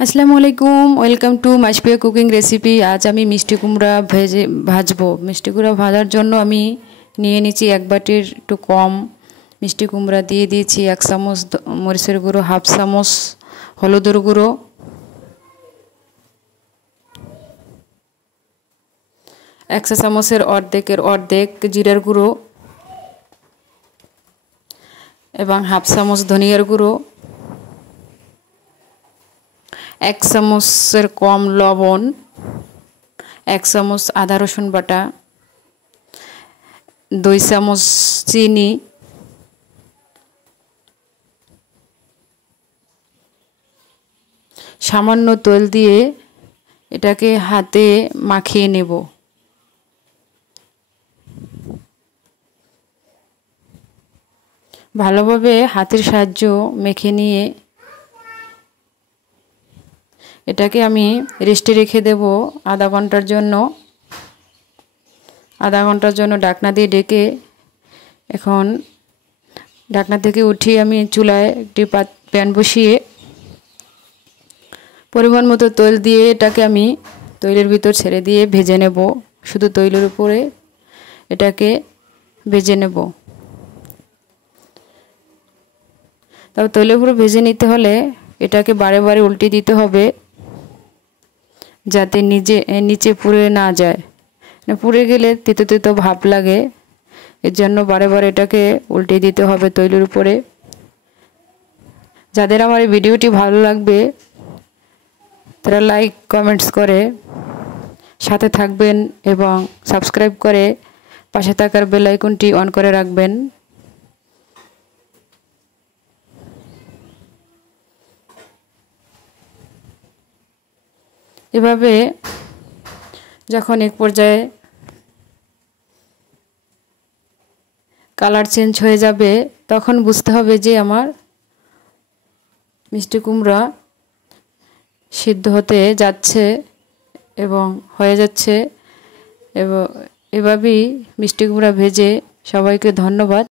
আসসালামু আলাইকুম, welcome to মাশপিয়া cooking recipe. আজ আমি মিষ্টি কুমড়া ভাজবো। মিষ্টি কুমড়া ভাজার জন্য আমি নিয়ে নিচ্ছি এক বাটির একটু কম মিষ্টি কুমড়া, দিয়ে দিয়েছি 1 চামচ মরিচের গুঁড়ো, 1/2 চামচ হলুদের গুঁড়ো, 1 চা চামচের অর্ধেক জিরার গুঁড়ো এবং 1/2 চামচ ধনিয়ার গুঁড়ো, 1 চামচের কম লবণ, 1 চামচ আদা রসুন বাটা, 2 চামচ চিনি, সামান্য তেল দিয়ে এটাকে হাতে মাখিয়ে নেব। ভালোভাবে হাতের সাহায্য মেখে নিয়ে এটাকে আমি রেস্টে রেখে দেব আধা ঘন্টার জন্য। ঢাকনা দিয়ে ঢেকে এখন ঢাকনা থেকে উঠিয়ে আমি চুলায় একটি প্যান বসিয়ে পরিমাণ মতো তেল দিয়ে এটাকে আমি তৈলের ভিতর ছেড়ে দিয়ে ভেজে নেব। শুধু তৈলের উপরে এটাকে ভেজে নেব। তবে তৈলের উপরে ভেজে নিতে হলে এটাকে বারে বারে উল্টে দিতে হবে, যাতে নিচে পুড়ে না যায়। পুড়ে গেলে তিতো তিতো ভাব লাগে, এর জন্য বারে বারে এটাকে উল্টে দিতে হবে তৈলের উপরে। যাদের আমার এই ভিডিওটি ভালো লাগবে তারা লাইক কমেন্টস করে সাথে থাকবেন এবং সাবস্ক্রাইব করে পাশে থাকার বেল আইকনটি অন করে রাখবেন। এভাবে যখন এক পর্যায়ে কালার চেঞ্জ হয়ে যাবে তখন বুঝতে হবে যে আমার মিষ্টি কুমড়া সিদ্ধ হতে যাচ্ছে এবং হয়ে যাচ্ছে। এবং এভাবেই মিষ্টি কুমড়া ভেজে সবাইকে ধন্যবাদ।